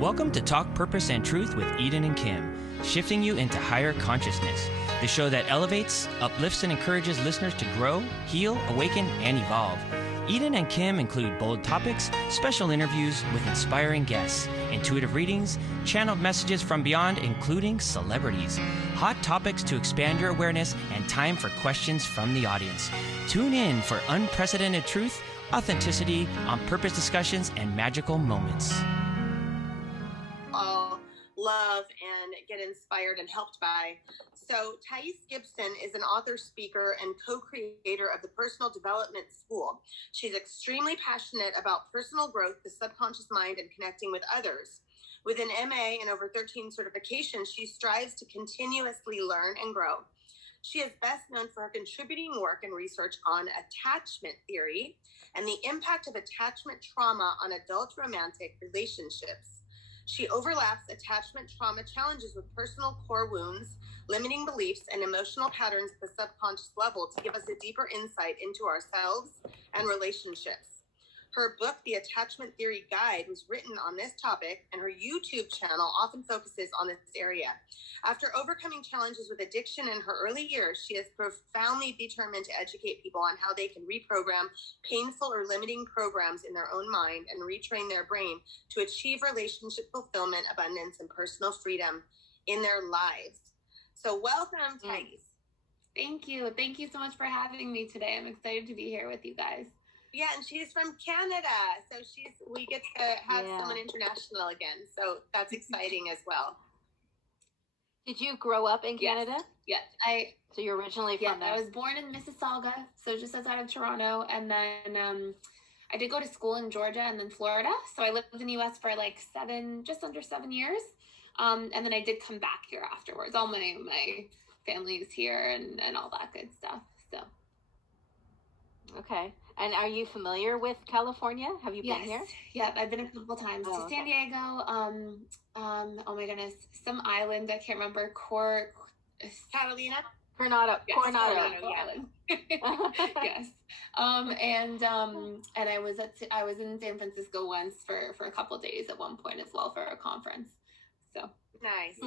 Welcome to Talk Purpose and Truth with Eden and Kim, shifting you into higher consciousness, the show that elevates, uplifts, and encourages listeners to grow, heal, awaken, and evolve. Eden and Kim include bold topics, special interviews with inspiring guests, intuitive readings, channeled messages from beyond, including celebrities, hot topics to expand your awareness, and time for questions from the audience. Tune in for unprecedented truth, authenticity, on-purpose discussions, and magical moments. All love and get inspired and helped by. So Gibson is an author, speaker, and co-creator of the Personal Development School. She's extremely passionate about personal growth, the subconscious mind, and connecting with others. With an MA and over 13 certifications, she strives to continuously learn and grow. She is best known for her contributing work and research on attachment theory and the impact of attachment trauma on adult romantic relationships. She overlaps attachment trauma challenges with personal core wounds, limiting beliefs, and emotional patterns at the subconscious level to give us a deeper insight into ourselves and relationships. Her book, The Attachment Theory Guide, was written on this topic, and her YouTube channel often focuses on this area. After overcoming challenges with addiction in her early years, she is profoundly determined to educate people on how they can reprogram painful or limiting programs in their own mind and retrain their brain to achieve relationship fulfillment, abundance, and personal freedom in their lives. So welcome, Thais. Thank you. Thank you so much for having me today. I'm excited to be here with you guys. Yeah, and she's from Canada, so we get to have someone international again. So that's exciting as well. Did you grow up in Canada? Yes. So you're originally from there? I was born in Mississauga, so just outside of Toronto, and then I did go to school in Georgia and then Florida. So I lived in the U.S. for like just under 7 years, and then I did come back here afterwards. All my family is here and all that good stuff. So. Okay. And are you familiar with California? Have you been here? Yeah, I've been a couple times to San Diego. Oh my goodness, some island I can't remember. Catalina. Coronado. Yes, Coronado. Island. Yes. And I was in San Francisco once for a couple of days at one point as well for a conference. So nice.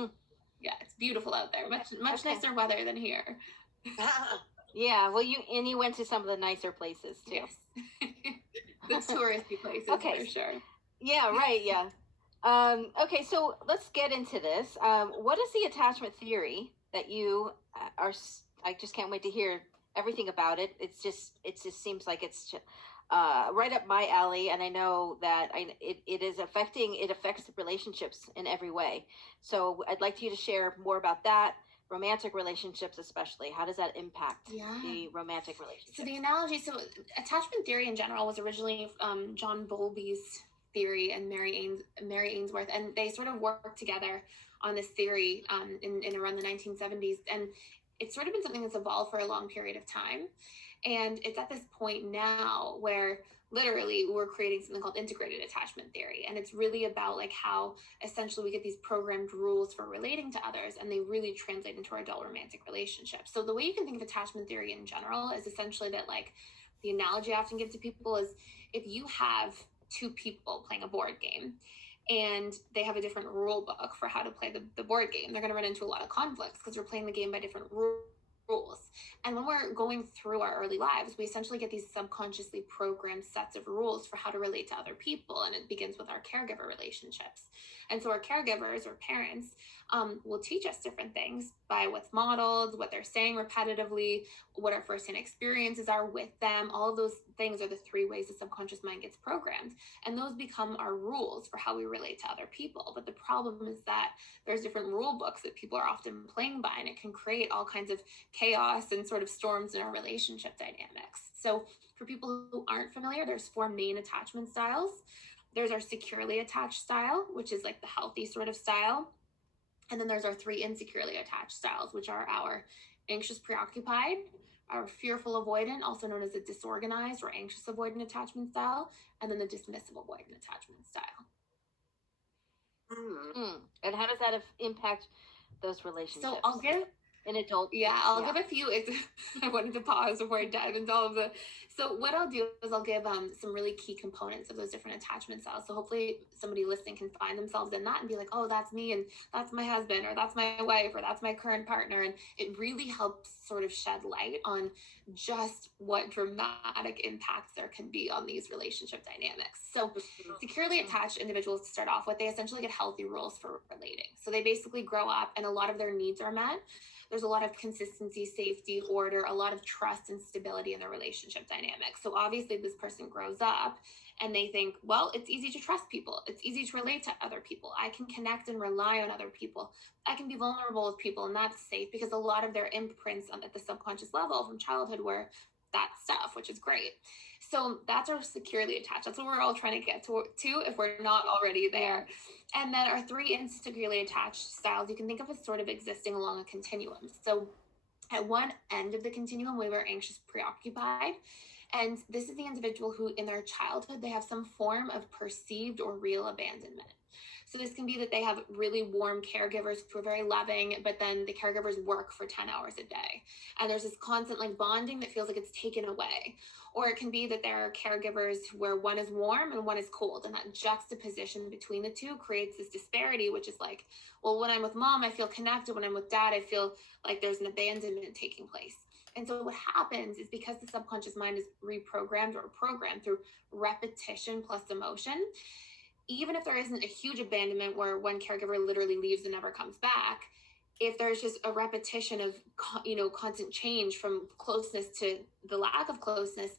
Yeah, it's beautiful out there. Much nicer weather than here. Yeah, well, you went to some of the nicer places too. Yes. The touristy places, for sure. Yeah, right. Yeah. Okay, so let's get into this. What is the attachment theory that you are? I just can't wait to hear everything about it. It just seems like it's right up my alley, and I know that it affects relationships in every way. So I'd like you to share more about that. Romantic relationships, especially. How does that impact the romantic relationship? So the analogy, attachment theory in general was originally John Bowlby's theory and Mary Ainsworth, and they sort of worked together on this theory in around the 1970s. And it's sort of been something that's evolved for a long period of time. And it's at this point now where literally we're creating something called integrated attachment theory. And it's really about like how essentially we get these programmed rules for relating to others, and they really translate into our adult romantic relationships. So the way you can think of attachment theory in general is essentially that, like, the analogy I often give to people is if you have two people playing a board game and they have a different rule book for how to play the board game, they're going to run into a lot of conflicts because we're playing the game by different rules. And when we're going through our early lives, we essentially get these subconsciously programmed sets of rules for how to relate to other people. And it begins with our caregiver relationships. And so our caregivers or parents will teach us different things by what's modeled, what they're saying repetitively, what our firsthand experiences are with them. All of those things are the three ways the subconscious mind gets programmed. And those become our rules for how we relate to other people. But the problem is that there's different rule books that people are often playing by, and it can create all kinds of chaos and sort of storms in our relationship dynamics. So for people who aren't familiar, there's 4 main attachment styles. There's our securely attached style, which is like the healthy sort of style. And then there's our 3 insecurely attached styles, which are our anxious preoccupied, our fearful avoidant, also known as the disorganized or anxious avoidant attachment style, and then the dismissive avoidant attachment style. And how does that impact those relationships? So I'll give an adult. I'll give a few. I wanted to pause before I dive into all of the So what I'll do is I'll give some really key components of those different attachment styles. So hopefully somebody listening can find themselves in that and be like, oh, that's me, and that's my husband, or that's my wife, or that's my current partner. And it really helps sort of shed light on just what dramatic impacts there can be on these relationship dynamics. So securely attached individuals, to start off with, they essentially get healthy rules for relating. So they basically grow up and a lot of their needs are met. There's a lot of consistency, safety, order, a lot of trust and stability in their relationship dynamic. So obviously this person grows up and they think, well, it's easy to trust people. It's easy to relate to other people. I can connect and rely on other people. I can be vulnerable with people, and that's safe, because a lot of their imprints at the subconscious level from childhood were that stuff, which is great. So that's our securely attached. That's what we're all trying to get to if we're not already there. And then our 3 insecurely attached styles, you can think of as sort of existing along a continuum. So at one end of the continuum, we were anxious, preoccupied. And this is the individual who in their childhood, they have some form of perceived or real abandonment. So this can be that they have really warm caregivers who are very loving, but then the caregivers work for 10 hours a day. And there's this constant like bonding that feels like it's taken away. Or it can be that there are caregivers where one is warm and one is cold. And that juxtaposition between the two creates this disparity, which is like, well, when I'm with mom, I feel connected. When I'm with dad, I feel like there's an abandonment taking place. And so what happens is, because the subconscious mind is reprogrammed or programmed through repetition plus emotion, even if there isn't a huge abandonment where one caregiver literally leaves and never comes back, if there's just a repetition of, constant change from closeness to the lack of closeness,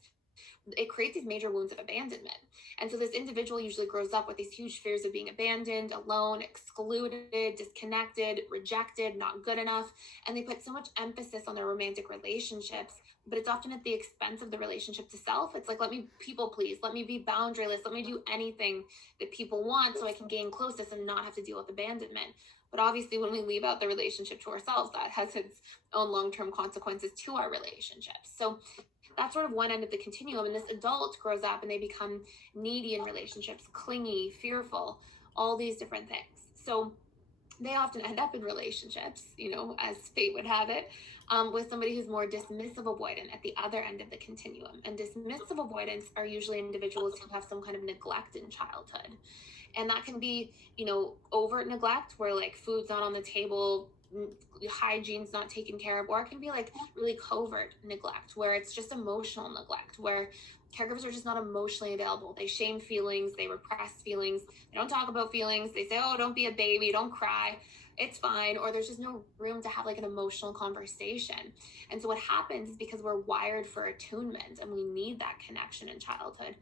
it creates these major wounds of abandonment. And so this individual usually grows up with these huge fears of being abandoned, alone, excluded, disconnected, rejected, not good enough. And they put so much emphasis on their romantic relationships, but it's often at the expense of the relationship to self. It's like, let me people please, let me be boundaryless, let me do anything that people want so I can gain closeness and not have to deal with abandonment. But obviously, when we leave out the relationship to ourselves, that has its own long-term consequences to our relationships. So that's sort of one end of the continuum. And this adult grows up and they become needy in relationships, clingy, fearful, all these different things. So they often end up in relationships, as fate would have it, with somebody who's more dismissive avoidant at the other end of the continuum. And dismissive avoidants are usually individuals who have some kind of neglect in childhood. And that can be, overt neglect, where like food's not on the table, hygiene's not taken care of, or it can be like really covert neglect, where it's just emotional neglect, where caregivers are just not emotionally available. They shame feelings, they repress feelings, they don't talk about feelings, they say, oh, don't be a baby, don't cry, it's fine, or there's just no room to have like an emotional conversation. And so what happens is, because we're wired for attunement and we need that connection in childhood,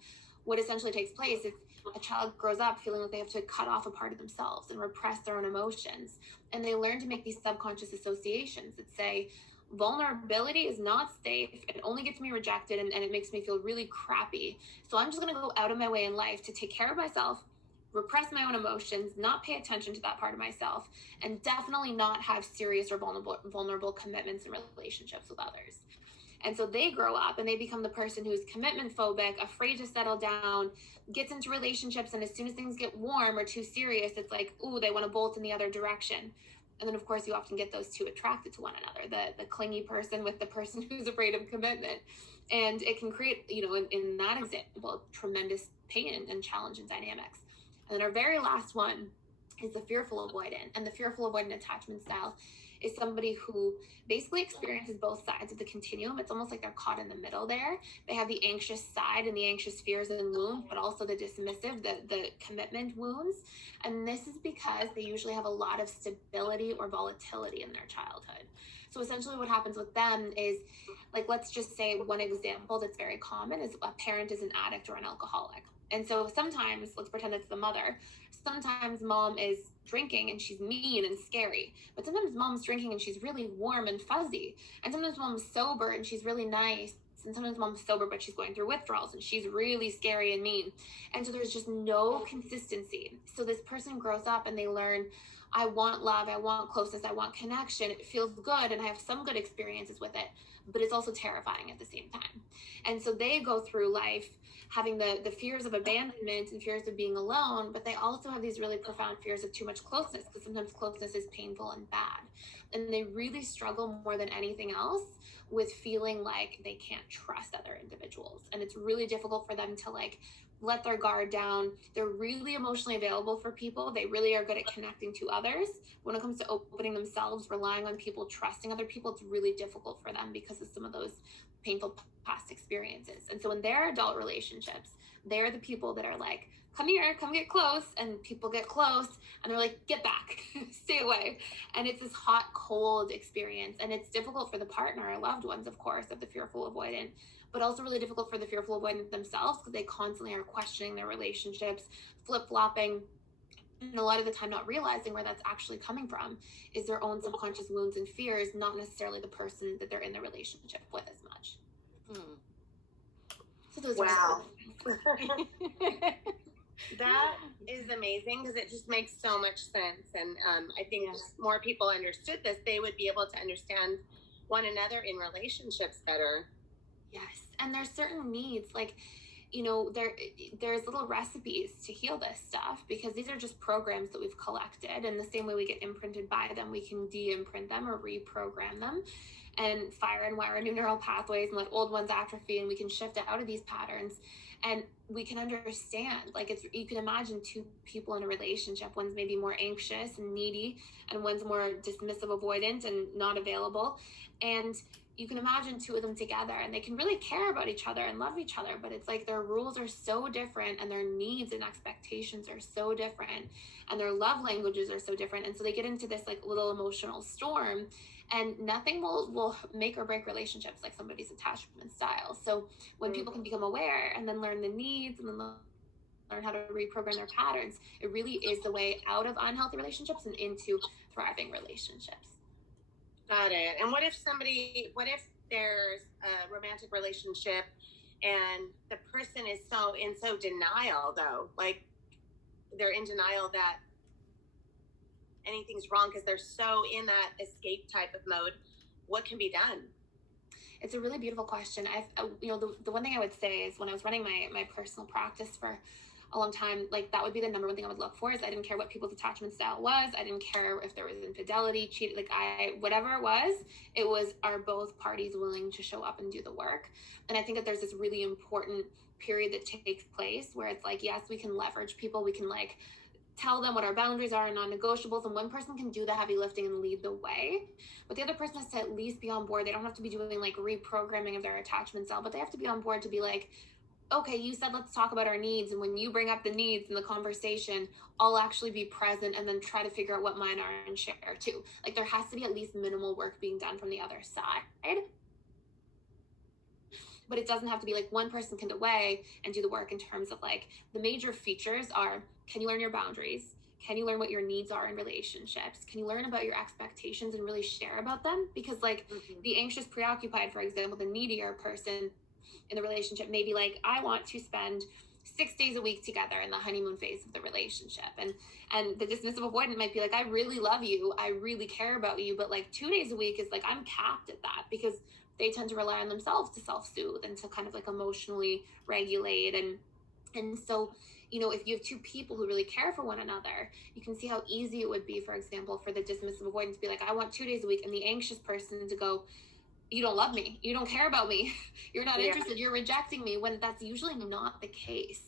what essentially takes place is a child grows up feeling like they have to cut off a part of themselves and repress their own emotions. And they learn to make these subconscious associations that say, vulnerability is not safe. It only gets me rejected, and it makes me feel really crappy. So I'm just going to go out of my way in life to take care of myself, repress my own emotions, not pay attention to that part of myself, and definitely not have serious or vulnerable commitments and relationships with others. And so they grow up and they become the person who's commitment phobic, afraid to settle down, gets into relationships, and as soon as things get warm or too serious, it's like, ooh, they want to bolt in the other direction. And then, of course, you often get those two attracted to one another, the clingy person with the person who's afraid of commitment. And it can create, in that example, tremendous pain and challenge and dynamics. And then our very last one is the fearful avoidant. And the fearful avoidant attachment style is somebody who basically experiences both sides of the continuum. It's almost like they're caught in the middle there. They have the anxious side and the anxious fears and wounds, but also the dismissive, the commitment wounds. And this is because they usually have a lot of stability or volatility in their childhood. So essentially what happens with them is, like, let's just say one example that's very common is a parent is an addict or an alcoholic. And so sometimes, let's pretend it's the mother, sometimes mom is drinking and she's mean and scary, but sometimes mom's drinking and she's really warm and fuzzy, and sometimes mom's sober and she's really nice, and sometimes mom's sober but she's going through withdrawals and she's really scary and mean. And so there's just no consistency. So this person grows up and they learn, I want love, I want closeness, I want connection. It feels good and I have some good experiences with it, but it's also terrifying at the same time. And so they go through life having the fears of abandonment and fears of being alone, but they also have these really profound fears of too much closeness, because sometimes closeness is painful and bad. And they really struggle more than anything else with feeling like they can't trust other individuals. And it's really difficult for them to like let their guard down. They're really emotionally available for people. They really are good at connecting to others. When it comes to opening themselves, relying on people, trusting other people, it's really difficult for them because of some of those painful past experiences. And so in their adult relationships, they're the people that are like, come here, come get close. And people get close and they're like, get back, stay away. And it's this hot, cold experience. And it's difficult for the partner or loved ones, of course, of the fearful avoidant, but also really difficult for the fearful avoidant themselves, because they constantly are questioning their relationships, flip-flopping, and a lot of the time not realizing where that's actually coming from is their own subconscious wounds and fears, not necessarily the person that they're in the relationship with as much. So those wow. That is amazing, because it just makes so much sense. And I think if more people understood this, they would be able to understand one another in relationships better. Yes. And there's certain needs, like, there's little recipes to heal this stuff, because these are just programs that we've collected. And the same way we get imprinted by them, we can de-imprint them or reprogram them and fire and wire new neural pathways and let old ones atrophy, and we can shift out of these patterns. And we can understand, like, you can imagine two people in a relationship. One's maybe more anxious and needy, and one's more dismissive, avoidant, and not available. And you can imagine two of them together, and they can really care about each other and love each other, but it's like their rules are so different, and their needs and expectations are so different, and their love languages are so different. And so they get into this like little emotional storm, and nothing will make or break relationships like somebody's attachment style. So when people can become aware and then learn the needs and then learn how to reprogram their patterns, it really is the way out of unhealthy relationships and into thriving relationships. Got it. And what if there's a romantic relationship and the person is so denial, though, like they're in denial that anything's wrong because they're so in that escape type of mode? What can be done? It's a really beautiful question. The one thing I would say is, when I was running my personal practice for a long time, like, that would be the number one thing I would look for. Is I didn't care what people's attachment style was. I didn't care if there was infidelity, cheating, whatever it was, are both parties willing to show up and do the work? And I think that there's this really important period that takes place where it's like, yes, we can leverage people. We can like tell them what our boundaries are and non-negotiables, and one person can do the heavy lifting and lead the way, but the other person has to at least be on board. They don't have to be doing like reprogramming of their attachment style, but they have to be on board to be like, okay, you said let's talk about our needs, and when you bring up the needs in the conversation, I'll actually be present and then try to figure out what mine are and share too. Like, there has to be at least minimal work being done from the other side. But it doesn't have to be like one person can away and do the work. In terms of like, the major features are, can you learn your boundaries? Can you learn what your needs are in relationships? Can you learn about your expectations and really share about them? Because like the anxious, preoccupied, for example, the needier person in the relationship may be like, I want to spend 6 days a week together in the honeymoon phase of the relationship. And the dismissive avoidant might be like, I really love you, I really care about you, but like 2 days a week is like, I'm capped at that, because they tend to rely on themselves to self-soothe and to kind of like emotionally regulate. And so, if you have two people who really care for one another, you can see how easy it would be, for example, for the dismissive avoidant to be like, I want 2 days a week, and the anxious person to go, you don't love me, you don't care about me, you're not interested, you're rejecting me, when that's usually not the case.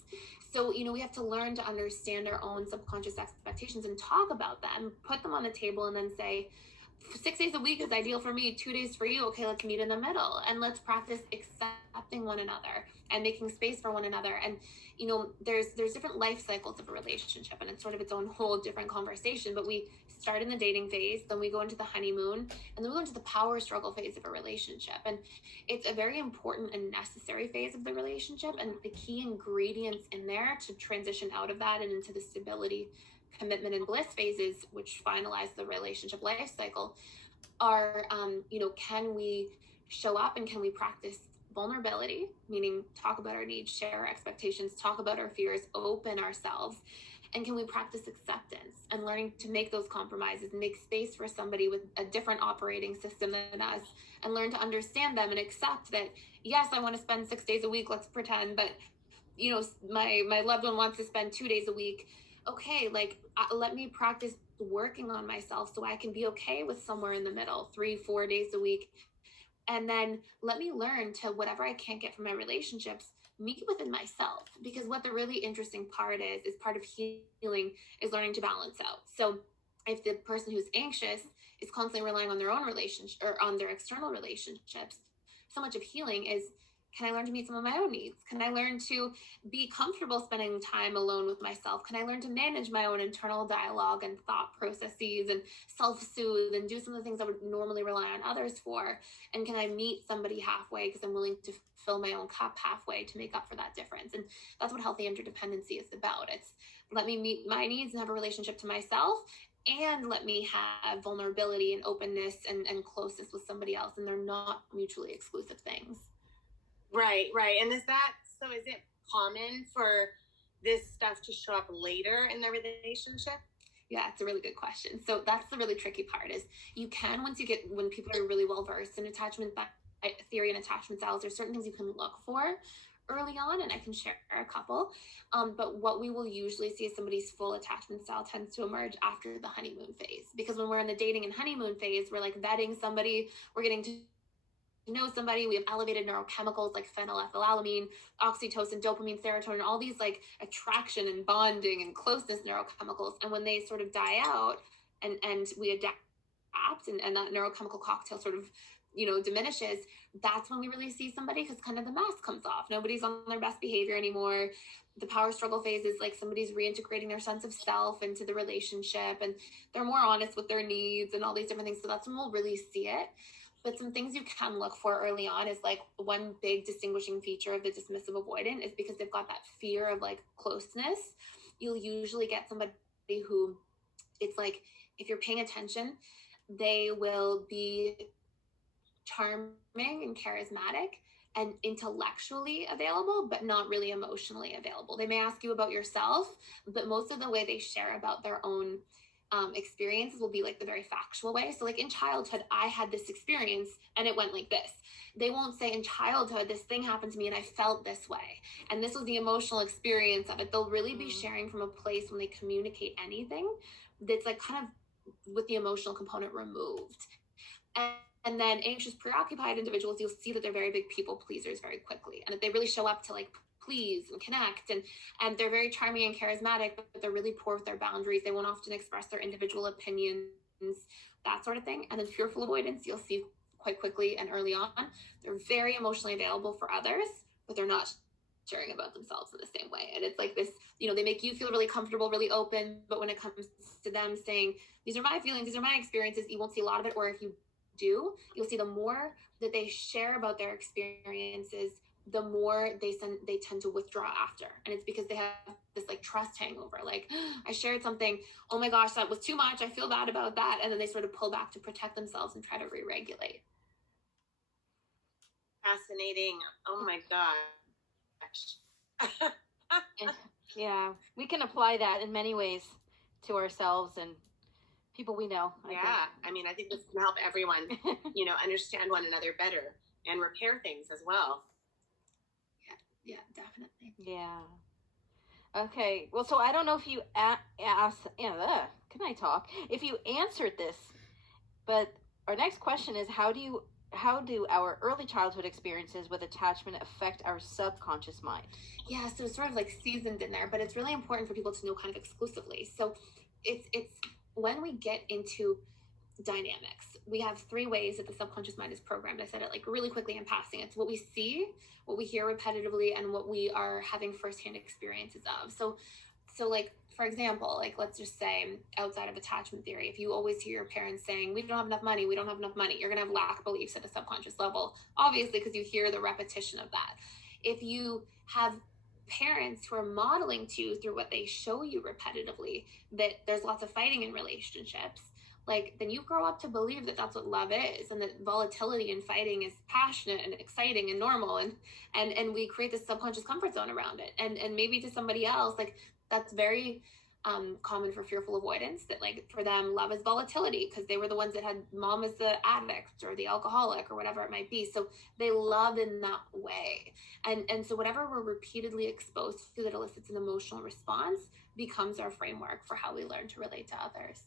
So, we have to learn to understand our own subconscious expectations and talk about them, put them on the table, and then say, 6 days a week is ideal for me, 2 days for you. Okay, let's meet in the middle, and let's practice accepting one another and making space for one another. And there's different life cycles of a relationship, and it's sort of its own whole different conversation. But we start in the dating phase, then we go into the honeymoon, and then we go into the power struggle phase of a relationship. And it's a very important and necessary phase of the relationship, and the key ingredients in there to transition out of that and into the stability, commitment, and bliss phases, which finalize the relationship life cycle, are can we show up and can we practice vulnerability, meaning talk about our needs, share our expectations, talk about our fears, open ourselves, And can we practice acceptance and learning to make those compromises and make space for somebody with a different operating system than us, and learn to understand them and accept that, yes, I want to spend 6 days a week, let's pretend, but my loved one wants to spend 2 days a week. Okay, like let me practice working on myself so I can be okay with somewhere in the middle, 3-4 days a week. And then let me learn to, whatever I can't get from my relationships, meet within myself. Because what the really interesting part is part of healing is learning to balance out. So if the person who's anxious is constantly relying on their own relationship or on their external relationships, so much of healing is, can I learn to meet some of my own needs? Can I learn to be comfortable spending time alone with myself? Can I learn to manage my own internal dialogue and thought processes and self-soothe and do some of the things I would normally rely on others for? And can I meet somebody halfway because I'm willing to fill my own cup halfway to make up for that difference? And that's what healthy interdependency is about. It's let me meet my needs and have a relationship to myself, and let me have vulnerability and openness and closeness with somebody else. And they're not mutually exclusive things. Right. And is it common for this stuff to show up later in the relationship? Yeah, it's a really good question. So that's the really tricky part, is you can, when people are really well versed in attachment theory and attachment styles, there's certain things you can look for early on, and I can share a couple. But what we will usually see is somebody's full attachment style tends to emerge after the honeymoon phase, because when we're in the dating and honeymoon phase, we're like vetting somebody, we're getting to know somebody, we have elevated neurochemicals like phenylethylamine, oxytocin, dopamine, serotonin, all these like attraction and bonding and closeness neurochemicals. And when they sort of die out and we adapt and that neurochemical cocktail sort of diminishes, that's when we really see somebody, because kind of the mask comes off. Nobody's on their best behavior anymore. The power struggle phase is like somebody's reintegrating their sense of self into the relationship, and they're more honest with their needs and all these different things. So that's when we'll really see it. But some things you can look for early on is like, one big distinguishing feature of the dismissive avoidant is because they've got that fear of like closeness. You'll usually get somebody who, it's like, if you're paying attention, they will be charming and charismatic and intellectually available, but not really emotionally available. They may ask you about yourself, but most of the way they share about their own experiences will be like the very factual way. So like, in childhood, I had this experience and it went like this. They won't say, in childhood, this thing happened to me and I felt this way, and this was the emotional experience of it. They'll really be sharing from a place, when they communicate anything, that's like kind of with the emotional component removed. And then anxious, preoccupied individuals, you'll see that they're very big people pleasers very quickly. And that they really show up to like please and connect, and they're very charming and charismatic, but they're really poor with their boundaries. They won't often express their individual opinions, that sort of thing. And then fearful avoidance, you'll see quite quickly and early on, they're very emotionally available for others, but they're not sharing about themselves in the same way. And it's like this, they make you feel really comfortable, really open, but when it comes to them saying, these are my feelings, these are my experiences, you won't see a lot of it. Or if you do, you'll see the more that they share about their experiences, the more they tend to withdraw after. And it's because they have this like trust hangover. Like, I shared something, oh my gosh, that was too much, I feel bad about that. And then they sort of pull back to protect themselves and try to re-regulate. Fascinating. Oh my gosh. Yeah, we can apply that in many ways to ourselves and people we know. I think this can help everyone, understand one another better and repair things as well. Yeah, definitely. Yeah. Okay. Well, so I don't know if you can I talk? If you answered this, but our next question is, how do our early childhood experiences with attachment affect our subconscious mind? Yeah, so it's sort of like seasoned in there, but it's really important for people to know kind of exclusively. So it's when we get into dynamics, we have 3 ways that the subconscious mind is programmed. I said it like really quickly in passing. It's what we see, what we hear repetitively, and what we are having firsthand experiences of. So like, for example, like, let's just say outside of attachment theory, if you always hear your parents saying, we don't have enough money, you're going to have lack beliefs at a subconscious level, obviously, because you hear the repetition of that. If you have parents who are modeling to you through what they show you repetitively, that there's lots of fighting in relationships, like, then you grow up to believe that that's what love is, and that volatility and fighting is passionate and exciting and normal, and we create this subconscious comfort zone around it. And maybe to somebody else, like, that's very common for fearful avoidance, that like for them, love is volatility because they were the ones that had mom as the addict or the alcoholic or whatever it might be. So they love in that way. And so whatever we're repeatedly exposed to that elicits an emotional response becomes our framework for how we learn to relate to others.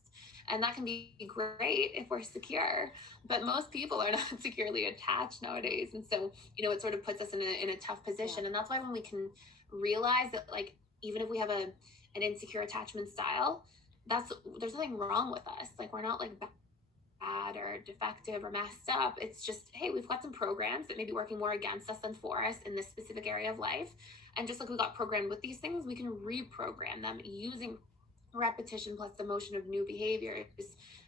And that can be great if we're secure, but most people are not securely attached nowadays. And so, it sort of puts us in a tough position. And that's why when we can realize that, like, even if we have an insecure attachment style, there's nothing wrong with us. Like, we're not like bad or defective or messed up. It's just, hey, we've got some programs that may be working more against us than for us in this specific area of life. And just like we got programmed with these things, we can reprogram them using repetition plus the motion of new behaviors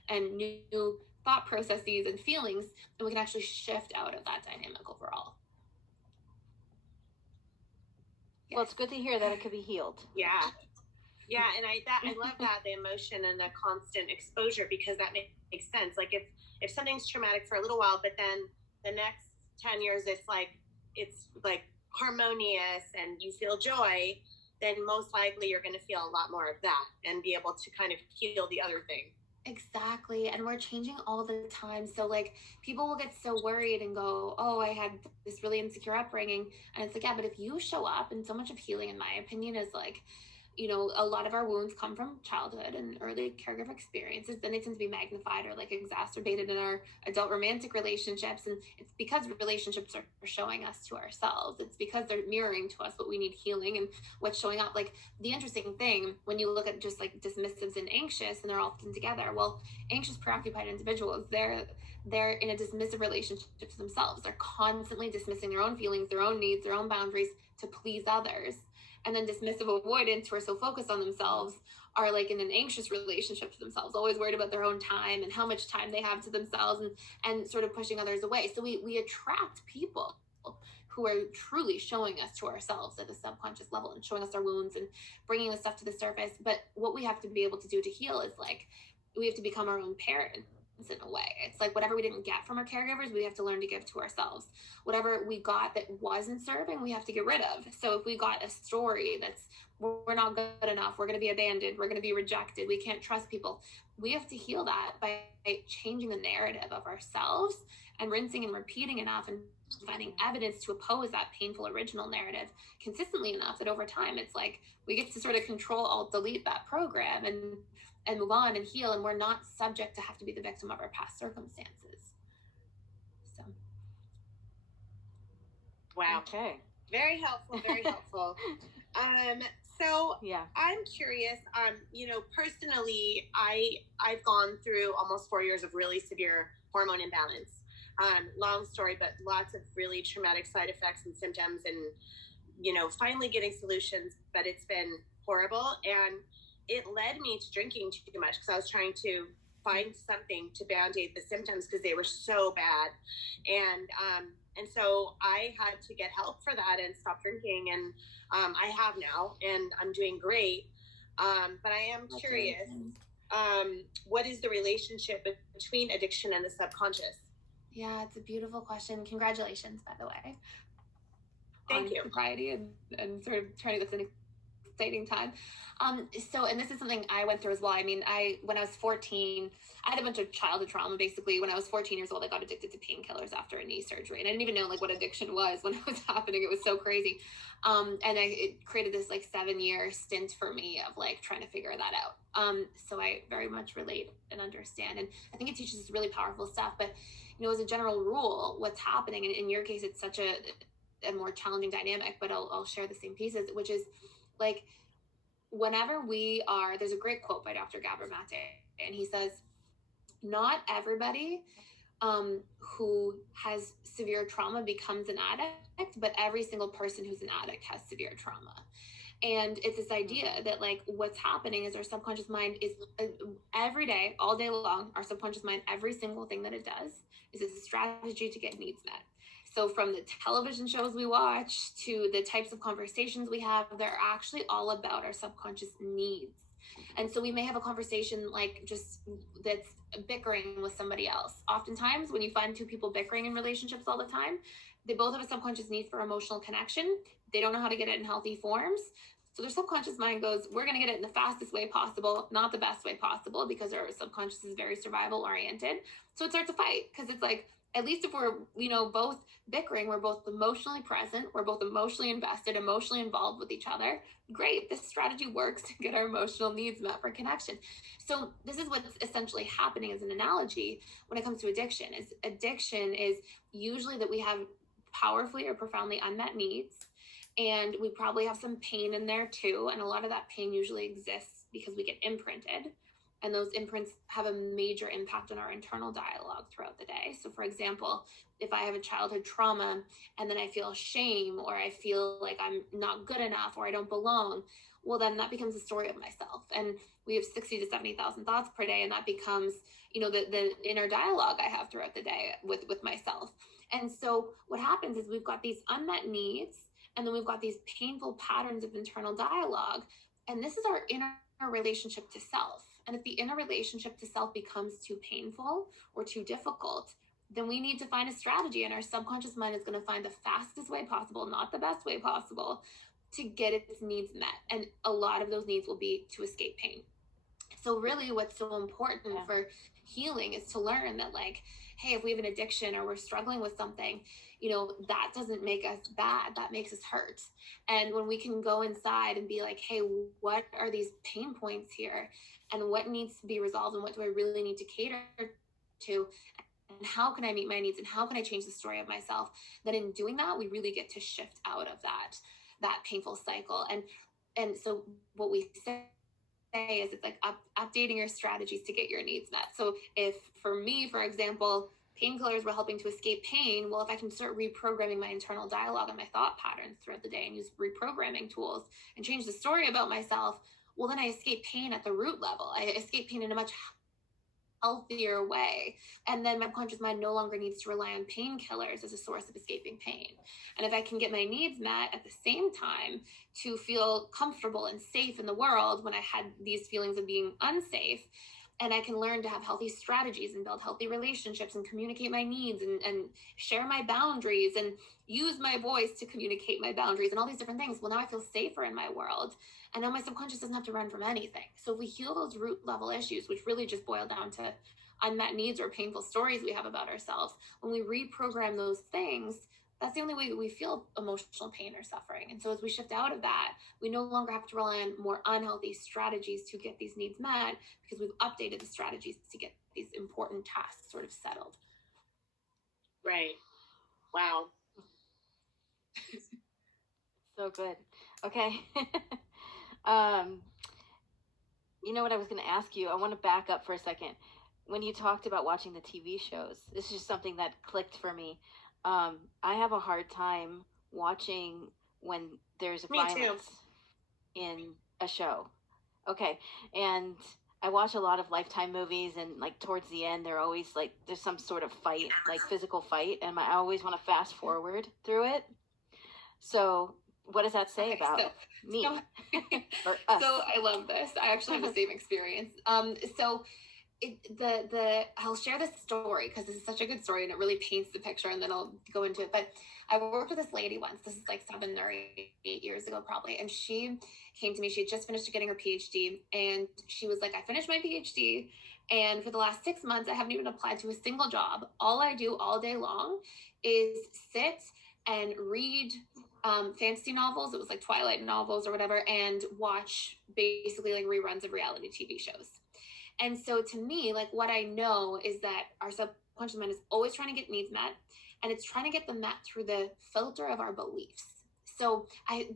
and new thought processes and feelings, and we can actually shift out of that dynamic overall. Yes. Well, it's good to hear that it could be healed. Yeah, and I love that, the emotion and the constant exposure, because that makes sense. Like if something's traumatic for a little while, but then the next 10 years it's like harmonious and you feel joy, then most likely you're going to feel a lot more of that and be able to kind of heal the other thing. Exactly. And we're changing all the time. So like people will get so worried and go, oh, I had this really insecure upbringing. And it's like, yeah, but if you show up, and so much of healing, in my opinion, is like, a lot of our wounds come from childhood and early caregiver experiences. Then they tend to be magnified or like exacerbated in our adult romantic relationships. And it's because relationships are showing us to ourselves. It's because they're mirroring to us what we need healing and what's showing up. Like the interesting thing, when you look at just like dismissives and anxious, and they're often together, well, anxious, preoccupied individuals, they're in a dismissive relationship to themselves. They're constantly dismissing their own feelings, their own needs, their own boundaries to please others. And then dismissive avoidants, who are so focused on themselves, are like in an anxious relationship to themselves, always worried about their own time and how much time they have to themselves, and sort of pushing others away. So we attract people who are truly showing us to ourselves at a subconscious level and showing us our wounds and bringing the stuff to the surface. But what we have to be able to do to heal is like, we have to become our own parent. In a way, it's like whatever we didn't get from our caregivers, we have to learn to give to ourselves. Whatever we got that wasn't serving, we have to get rid of. So if we got a story that's, we're not good enough, we're going to be abandoned, we're going to be rejected, we can't trust people, we have to heal that by changing the narrative of ourselves and rinsing and repeating enough and finding evidence to oppose that painful original narrative consistently enough that over time it's like we get to sort of control, alt, delete that program and move on and heal, and we're not subject to have to be the victim of our past circumstances. So wow. Okay. Very helpful, very helpful. So yeah, I'm curious, personally, I've gone through almost 4 years of really severe hormone imbalance. Long story, but lots of really traumatic side effects and symptoms, and finally getting solutions, but it's been horrible. And it led me to drinking too much because I was trying to find something to band-aid the symptoms because they were so bad. And so I had to get help for that and stop drinking. And I have now, and I'm doing great. But I am curious, what is the relationship between addiction and the subconscious? Yeah, it's a beautiful question. Congratulations, by the way. Thank you. Sobriety and sort of trying to, that's an exciting time. So, and this is something I went through as well. I mean, when I was 14, I had a bunch of childhood trauma. Basically, when I was 14 years old, I got addicted to painkillers after a knee surgery. And I didn't even know like what addiction was when it was happening. It was so crazy. And it created this like 7-year stint for me of like trying to figure that out. So I very much relate and understand. And I think it teaches us really powerful stuff. But, as a general rule, what's happening, and in your case, it's such a more challenging dynamic, but I'll share the same pieces, which is like, whenever there's a great quote by Dr. Gabor Mate, and he says, not everybody who has severe trauma becomes an addict, but every single person who's an addict has severe trauma. And it's this idea that like what's happening is our subconscious mind is every day, all day long, our subconscious mind, every single thing that it does is a strategy to get needs met. So from the television shows we watch to the types of conversations we have, they're actually all about our subconscious needs. And so we may have a conversation like just that's bickering with somebody else. Oftentimes when you find two people bickering in relationships all the time, they both have a subconscious need for emotional connection. They don't know how to get it in healthy forms. So their subconscious mind goes, we're going to get it in the fastest way possible, not the best way possible, because our subconscious is very survival oriented. So it starts a fight because it's like, at least if we're, both bickering, we're both emotionally present, we're both emotionally invested, emotionally involved with each other. Great. This strategy works to get our emotional needs met for connection. So this is what's essentially happening as an analogy when it comes to addiction. Addiction is usually that we have powerfully or profoundly unmet needs. And we probably have some pain in there too. And a lot of that pain usually exists because we get imprinted. And those imprints have a major impact on our internal dialogue throughout the day. So for example, if I have a childhood trauma and then I feel shame, or I feel like I'm not good enough, or I don't belong, well, then that becomes a story of myself. And we have 60 to 70,000 thoughts per day. And that becomes, the inner dialogue I have throughout the day with myself. And so what happens is we've got these unmet needs, and then we've got these painful patterns of internal dialogue. And this is our inner relationship to self. And if the inner relationship to self becomes too painful or too difficult, then we need to find a strategy. And our subconscious mind is going to find the fastest way possible, not the best way possible, to get its needs met. And a lot of those needs will be to escape pain. So really what's so important for healing is to learn that, like, hey, if we have an addiction or we're struggling with something, that doesn't make us bad. That makes us hurt. And when we can go inside and be like, hey, what are these pain points here? And what needs to be resolved? And what do I really need to cater to? And how can I meet my needs? And how can I change the story of myself? Then in doing that, we really get to shift out of that painful cycle. And so what we say is it's like updating your strategies to get your needs met. So if for me, for example, painkillers were helping to escape pain, well, if I can start reprogramming my internal dialogue and my thought patterns throughout the day and use reprogramming tools and change the story about myself, well, then I escape pain at the root level. I escape pain in a much healthier way. And then my conscious mind no longer needs to rely on painkillers as a source of escaping pain. And if I can get my needs met at the same time to feel comfortable and safe in the world when I had these feelings of being unsafe, and I can learn to have healthy strategies and build healthy relationships and communicate my needs and share my boundaries and use my voice to communicate my boundaries and all these different things. Well, now I feel safer in my world. And now my subconscious doesn't have to run from anything. So if we heal those root level issues, which really just boil down to unmet needs or painful stories we have about ourselves, when we reprogram those things, that's the only way that we feel emotional pain or suffering. And so as we shift out of that, we no longer have to rely on more unhealthy strategies to get these needs met, because we've updated the strategies to get these important tasks sort of settled. Right. Wow. So good. Okay. You know what I was going to ask you? I want to back up for a second. When you talked about watching the TV shows, this is just something that clicked for me. I have a hard time watching when there's violence in a show. Okay. And I watch a lot of Lifetime movies, and like towards the end, they're always like, there's some sort of fight, like physical fight. And I always want to fast forward through it. So what does that say about me or us? So I love this. I actually have the same experience. I'll share this story because this is such a good story and it really paints the picture, and then I'll go into it. But I worked with this lady once. This is like 7 or 8 years ago, probably. And she came to me. She had just finished getting her PhD. And she was like, I finished my PhD. And for the last 6 months, I haven't even applied to a single job. All I do all day long is sit and read fantasy novels. It was like Twilight novels or whatever, and watch basically like reruns of reality TV shows. And so to me, like, what I know is that our subconscious mind is always trying to get needs met, and it's trying to get them met through the filter of our beliefs. So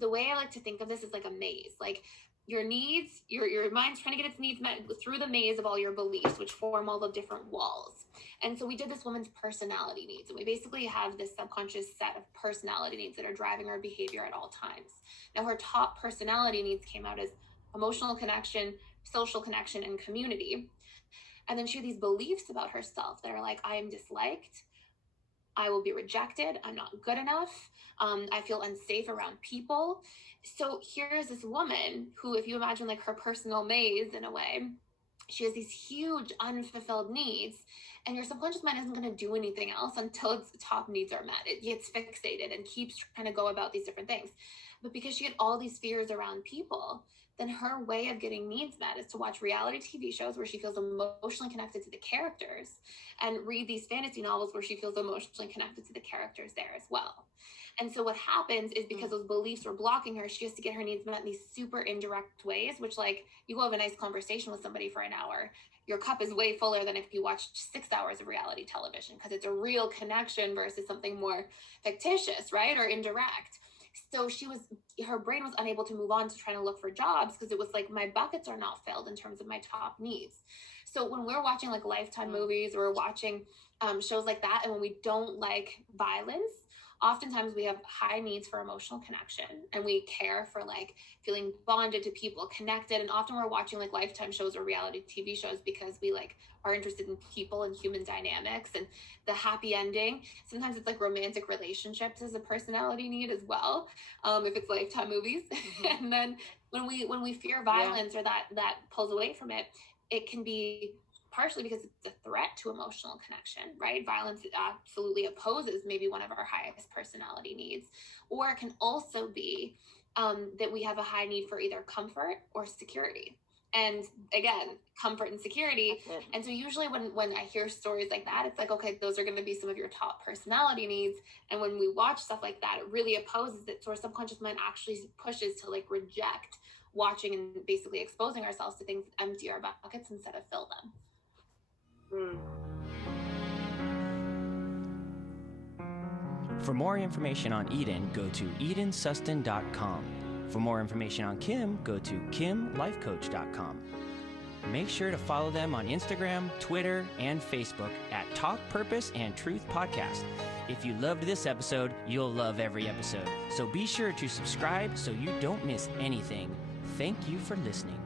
the way I like to think of this is like a maze. Like your needs, your mind's trying to get its needs met through the maze of all your beliefs, which form all the different walls. And so we did this woman's personality needs, and we basically have this subconscious set of personality needs that are driving our behavior at all times. Now, her top personality needs came out as emotional connection, social connection, and community. And then she had these beliefs about herself that are like, I am disliked, I will be rejected, I'm not good enough, I feel unsafe around people. So here's this woman who, if you imagine like her personal maze in a way, she has these huge unfulfilled needs, and your subconscious mind isn't going to do anything else until its top needs are met. It gets fixated and keeps trying to go about these different things. But because she had all these fears around people, then her way of getting needs met is to watch reality TV shows where she feels emotionally connected to the characters and read these fantasy novels where she feels emotionally connected to the characters there as well. And so what happens is because those beliefs were blocking her, she has to get her needs met in these super indirect ways, which like you will have a nice conversation with somebody for an hour. Your cup is way fuller than if you watched 6 hours of reality television because it's a real connection versus something more fictitious, right? Or indirect. So her brain was unable to move on to trying to look for jobs because it was like, my buckets are not filled in terms of my top needs. So when we're watching like Lifetime movies or watching shows like that, and when we don't like violence, oftentimes we have high needs for emotional connection and we care for like feeling bonded to people, connected. And often we're watching like Lifetime shows or reality TV shows because we like are interested in people and human dynamics and the happy ending. Sometimes it's like romantic relationships as a personality need as well, if it's Lifetime movies. And then when we fear violence or that pulls away from it, it can be partially because it's a threat to emotional connection, right? Violence absolutely opposes maybe one of our highest personality needs. Or it can also be that we have a high need for either comfort or security. And again, comfort and security. And so usually when I hear stories like that, it's like, okay, those are going to be some of your top personality needs. And when we watch stuff like that, it really opposes it. So our subconscious mind actually pushes to like reject watching and basically exposing ourselves to things that empty our buckets instead of fill them. For more information on Eden, go to edensustin.com. For more information on Kim, go to kimlifecoach.com. Make sure to follow them on Instagram, Twitter, and Facebook at Talk Purpose and Truth Podcast. If you loved this episode, you'll love every episode. So be sure to subscribe so you don't miss anything. Thank you for listening.